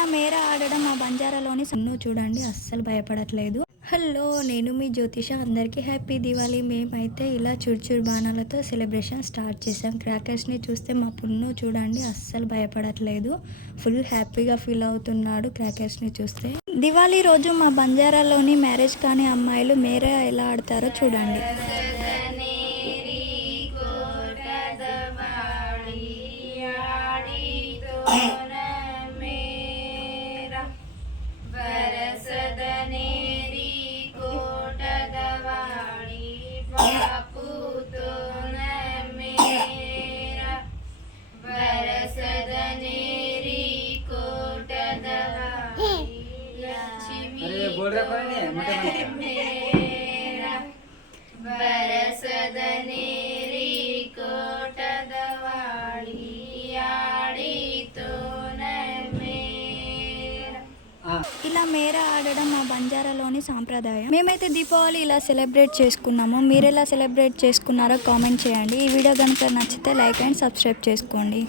ఇలా మేర ఆడడం మా బంజారాలోని సన్ను చూడండి అస్సలు భయపడట్లేదు. హలో నేను మీ జ్యోతిష. అందరికీ హ్యాపీ దివాళీ. మేమైతే ఇలా చుడ్చుడ్ బాణాలతో సెలబ్రేషన్ స్టార్ట్ చేసాం క్రాకర్స్ని చూస్తే మా పున్ను చూడండి అస్సలు భయపడట్లేదు. ఫుల్ హ్యాపీగా ఫీల్ అవుతున్నాడు క్రాకర్స్ని చూస్తే. దివాళీ రోజు మా బంజారాలోని మ్యారేజ్ కాని అమ్మాయిలు మేరే ఎలా ఆడతారో చూడండి. ఇలా మేర ఆడడం మా బంజారాలోని సాంప్రదాయం. మేమైతే దీపావళి ఇలా సెలబ్రేట్ చేసుకున్నాము. మీరు ఎలా సెలబ్రేట్ చేసుకున్నారో కామెంట్ చేయండి. ఈ వీడియో కనుక నచ్చితే లైక్ అండ్ సబ్స్క్రైబ్ చేసుకోండి.